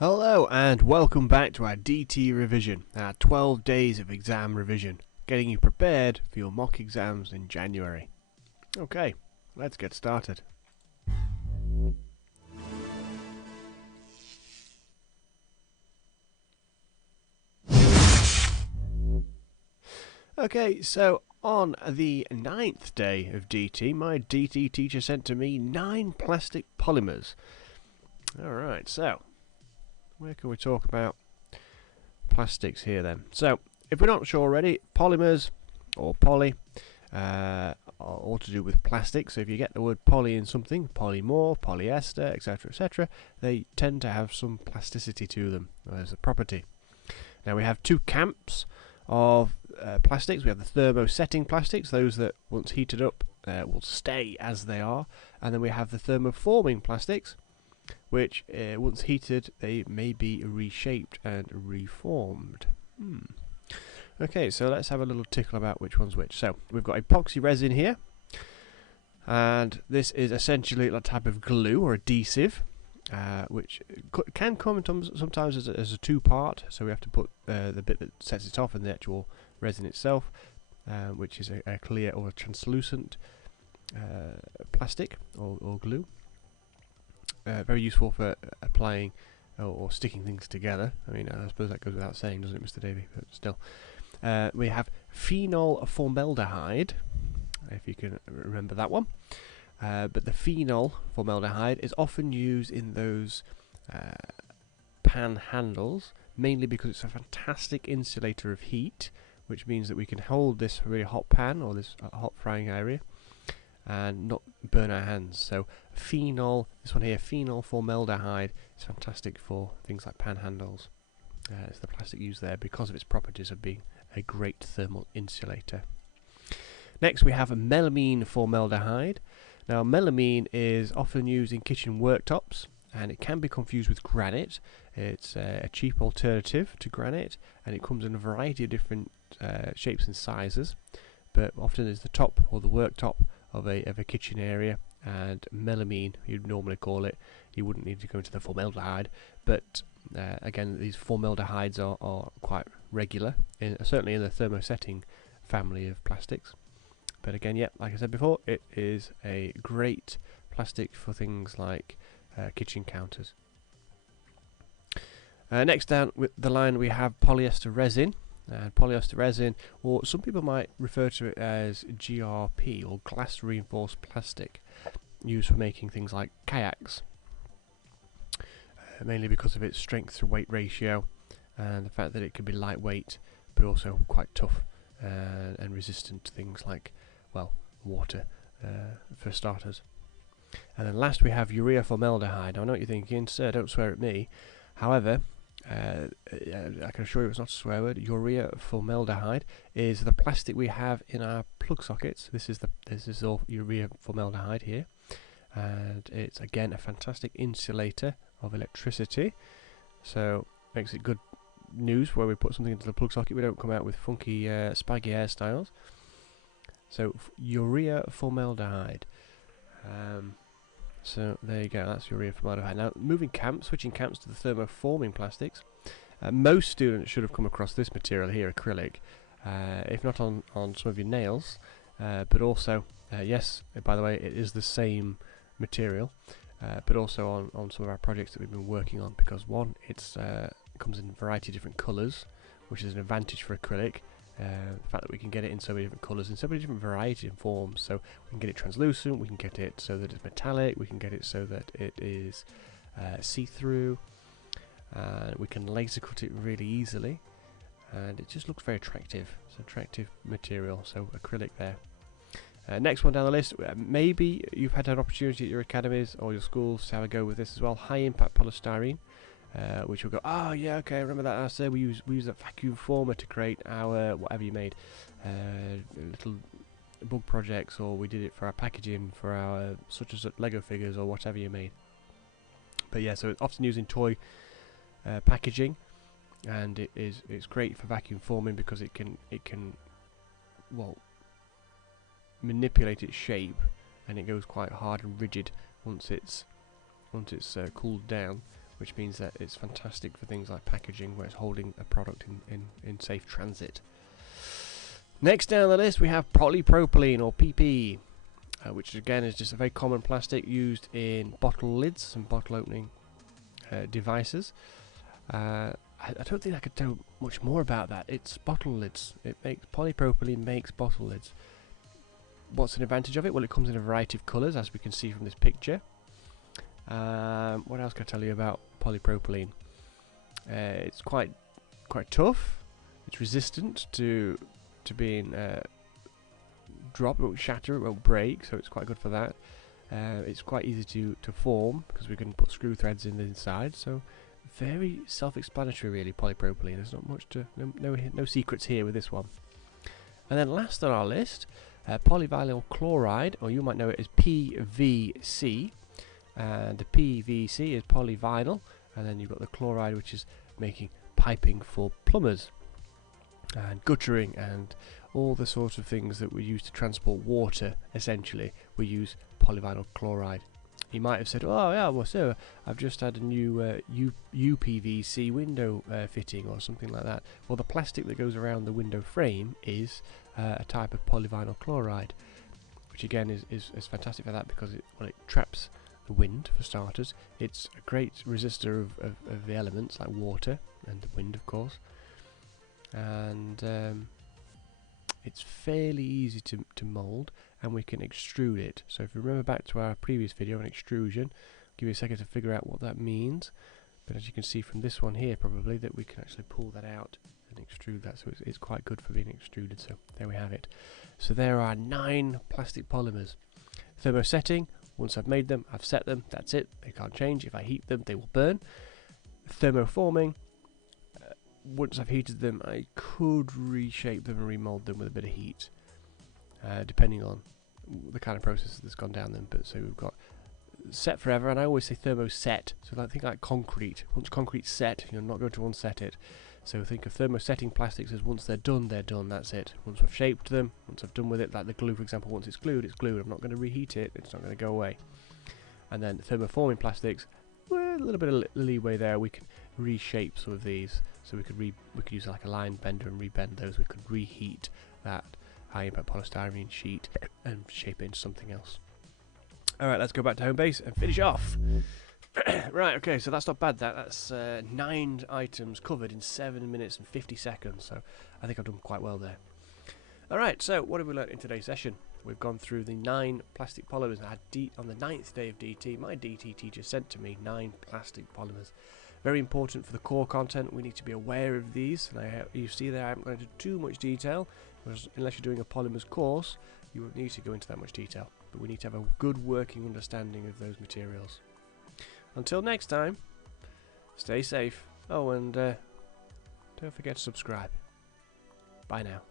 Hello and welcome back to our DT revision, our 12 days of exam revision, getting you prepared for your mock exams in January. Okay, let's get started. Okay, so on the 9th day of DT, my DT teacher sent to me 9 plastic polymers. Alright, so where can we talk about plastics here then? So, if we're not sure already, polymers, or poly, are all to do with plastic. So if you get the word poly in something, polymer, polyester, etc., they tend to have some plasticity to them as a property. Now we have two camps of plastics. We have the thermosetting plastics, those that once heated up will stay as they are, and then we have the thermoforming plastics, which once heated they may be reshaped and reformed. Okay, so let's have a little tickle about which one's which. So we've got epoxy resin here, and this is essentially a type of glue or adhesive, which can come sometimes as a two-part. So we have to put the bit that sets it off and the actual resin itself, which is a clear or a translucent plastic or glue. Very useful for applying or sticking things together. I mean, I suppose that goes without saying, doesn't it, Mr. Davey? But still. We have phenol formaldehyde, if you can remember that one. But the phenol formaldehyde is often used in those pan handles, mainly because it's a fantastic insulator of heat, which means that we can hold this really hot pan or this hot frying area and not burn our hands. So phenol, this one here, phenol formaldehyde, is fantastic for things like pan handles. It's the plastic used there because of its properties of being a great thermal insulator. Next we have a melamine formaldehyde. Now melamine is often used in kitchen worktops, and it can be confused with granite. It's a cheap alternative to granite, and it comes in a variety of different shapes and sizes, but often is the top or the worktop of a kitchen area, and melamine you'd normally call it. You wouldn't need to go into the formaldehyde, but again, these formaldehydes are quite regular, certainly in the thermosetting family of plastics. But again, yeah, like I said before, it is a great plastic for things like kitchen counters. Next down with the line we have polyester resin. And polyester resin, or some people might refer to it as GRP, or glass reinforced plastic, used for making things like kayaks, mainly because of its strength to weight ratio and the fact that it can be lightweight but also quite tough and resistant to things like, well, water for starters. And then last we have urea formaldehyde. Now I know what you're thinking, sir, don't swear at me. However, I can assure you it's not a swear word. Urea formaldehyde is the plastic we have in our plug sockets. This is all urea formaldehyde here, and it's again a fantastic insulator of electricity. So makes it good news where we put something into the plug socket. We don't come out with funky spaggy hairstyles. So urea formaldehyde. So there you go, that's urea formaldehyde. Now switching camps to the thermoforming plastics. Most students should have come across this material here, acrylic, if not on some of your nails, but also, yes, by the way, it is the same material, but also on some of our projects that we've been working on, because one, it comes in a variety of different colours, which is an advantage for acrylic. The fact that we can get it in so many different colours, in so many different varieties and forms, so we can get it translucent, we can get it so that it's metallic, we can get it so that it is see-through, we can laser cut it really easily, and it just looks very attractive. It's an attractive material, so acrylic there. Next one down the list, maybe you've had an opportunity at your academies or your schools to have a go with this as well, high impact polystyrene. Which will go, oh yeah, okay, I remember that. I said we use a vacuum former to create our whatever you made, little bug projects, or we did it for our packaging for our such as Lego figures or whatever you made. But yeah, so it's often used in toy packaging, and it's great for vacuum forming because it can well manipulate its shape, and it goes quite hard and rigid once it's cooled down. which means that it's fantastic for things like packaging, where it's holding a product in safe transit. Next down the list we have polypropylene, or PP, which again is just a very common plastic used in bottle lids and bottle opening devices. I don't think I could tell much more about that. It's bottle lids. Polypropylene makes bottle lids. What's an advantage of it? Well, it comes in a variety of colours, as we can see from this picture. What else can I tell you about polypropylene? It's quite tough. It's resistant to being dropped. It won't shatter, it won't break, so it's quite good for that. It's quite easy to form, because we can put screw threads in the inside. So very self-explanatory, really, polypropylene. There's not much no secrets here with this one. And then last on our list, polyvinyl chloride, or you might know it as PVC. And the PVC is polyvinyl, and then you've got the chloride, which is making piping for plumbers and guttering and all the sort of things that we use to transport water. Essentially, we use polyvinyl chloride. You might have said, "Oh yeah, well, sir, I've just had a new UPVC window fitting," or something like that. Well, the plastic that goes around the window frame is a type of polyvinyl chloride, which again is fantastic for that, because it traps the wind, for starters. It's a great resistor of the elements like water and the wind, of course, and it's fairly easy to mould, and we can extrude it. So if you remember back to our previous video on extrusion, I'll give you a second to figure out what that means, but as you can see from this one here, probably, that we can actually pull that out and extrude that, so it's quite good for being extruded. So there we have it. So there are 9 plastic polymers. Thermosetting: once I've made them, I've set them, that's it, they can't change. If I heat them, they will burn. Thermoforming: once I've heated them, I could reshape them and remold them with a bit of heat, depending on the kind of process that's gone down them. But so we've got set forever, and I always say thermoset. So I think like concrete. Once concrete's set, you're not going to unset it. So think of thermosetting plastics as once they're done, that's it. Once I've shaped them, once I've done with it, like the glue, for example, once it's glued, it's glued. I'm not going to reheat it, it's not going to go away. And then thermoforming plastics, well, a little bit of leeway there. We can reshape some of these. So we could use like a line bender and rebend those. We could reheat that high impact polystyrene sheet and shape it into something else. Alright, let's go back to home base and finish off. Right, okay, so that's not bad. That's 9 items covered in 7 minutes and 50 seconds. So I think I've done quite well there. Alright, so what have we learnt in today's session? We've gone through the 9 plastic polymers. I had on the 9th day of DT, my DT teacher sent to me 9 plastic polymers. Very important for the core content. We need to be aware of these, and you see there I haven't gone into too much detail, because unless you're doing a polymers course, you won't need to go into that much detail. But we need to have a good working understanding of those materials. Until next time, stay safe. Oh, and don't forget to subscribe. Bye now.